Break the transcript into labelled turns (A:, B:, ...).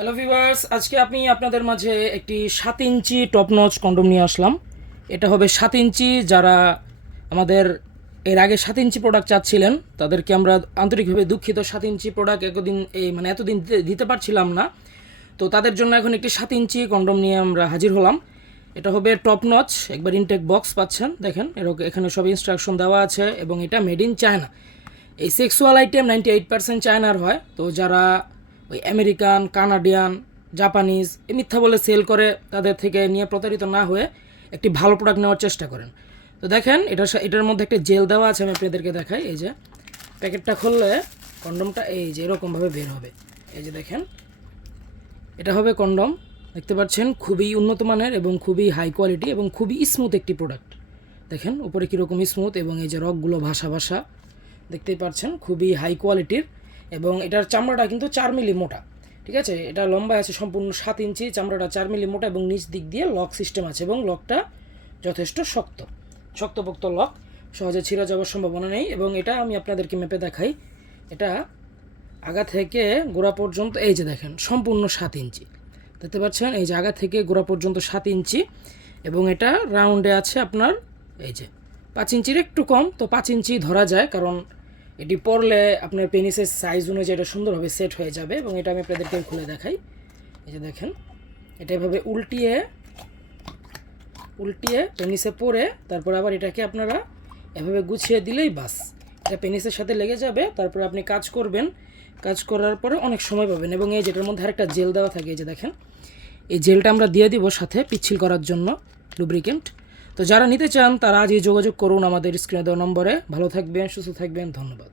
A: Hello viewers আজকে আমি আপনাদের মাঝে একটি সাত ইঞ্চি টপ নচ কন্ডম নিয়ে আসলাম। এটা হবে সাত ইঞ্চি যারা আমাদের এর আগে সাত ইঞ্চি প্রোডাক্ট চাচ্ছিলেন, তাদেরকে আমরা আন্তরিকভাবে দুঃখিত। সাত ইঞ্চি প্রোডাক্ট একদিন এই মানে এতদিন দিতে- পারছিলাম না। তো তাদের জন্য এখন একটি সাত ইঞ্চি কন্ডম নিয়ে আমরা হাজির হলাম। এটা হবে টপ নচ একবার ইনটেক বক্স পাচ্ছেন, দেখেন এরকম এখানে সব ইনস্ট্রাকশন দেওয়া আছে এবং এটা মেড ইন চায়না এই sexual item ninety eight percent চায়নার হয়। তো যারা ওই আমেরিকান, কানাডিয়ান, জাপানিজ, এই মিথ্যা বলে সেল করে তাদের থেকে নিয়ে প্রতারিত না হয়ে একটি ভালো প্রোডাক্ট নেওয়ার চেষ্টা করেন। তো দেখেন এটার সা- এটার মধ্যে একটা জেল দেওয়া আছে, আমি আপনাদেরকে দেখাই। এই যে, প্যাকেটটা খুললে কন্ডমটা এই যে এরকমভাবে বের হবে। এই যে দেখেন, এটা হবে কন্ডম। দেখতে পাচ্ছেন, খুবই উন্নত মানের এবং খুবই হাই কোয়ালিটি এবং খুবই স্মুথ একটি প্রোডাক্ট দেখেন, উপরে কীরকম স্মুথ এবং এই যে রকগুলো ভাসা ভাসা। দেখতেই পাচ্ছেন, খুবই হাই কোয়ালিটির এবং এটার চামড়াটা কিন্তু চার মিলি মোটা, ঠিক আছে? এটা লম্বা আছে সম্পূর্ণ সাত ইঞ্চি, চামড়াটা চার মিলি মোটা এবং নিচ দিক দিয়ে লক সিস্টেম আছে এবং লকটা যথেষ্ট শক্ত, শক্তপোক্ত লক, সহজে ছিঁড়া যাওয়ার সম্ভাবনা নেই এবং এটা আমি আপনাদেরকে মেপে দেখাই। এটা আগা থেকে গোড়া পর্যন্ত, এই যে দেখেন, সম্পূর্ণ সাত ইঞ্চি, দেখতে পাচ্ছেন? এই যে আগা থেকে গোড়া পর্যন্ত সাত ইঞ্চি এবং এটা রাউন্ডে আছে আপনার, এই যে, পাঁচ ইঞ্চির একটু কম, তো পাঁচ ইঞ্চি ধরা যায় কারণ এটি পরলে আপনার পেনিসের সাইজ অনুযায়ী এটা সুন্দরভাবে সেট হয়ে যাবে এবং এটা আমি আপনাদেরকে খুলে দেখাই। এই যে দেখেন, এটা এভাবে উল্টিয়ে উল্টিয়ে পেনিসে পরে তারপর আবার এটাকে আপনারা এভাবে গুছিয়ে দিলেই বাস। এটা পেনিসের সাথে লেগে যাবে, তারপর আপনি কাজ করবেন। কাজ করার পরে অনেক সময় পাবেন এবং এই যেটার মধ্যে আরেকটা জেল দেওয়া থাকে, এই যে দেখেন, এই জেলটা আমরা দিয়ে দিব সাথে পিচ্ছিল করার জন্য লুব্রিকেন্ট তো যারা নিতে চান, তারা আজই যোগাযোগ করুন আমাদের স্ক্রিনে দেওয়া নম্বরে। ভালো থাকবেন, সুস্থ থাকবেন, ধন্যবাদ।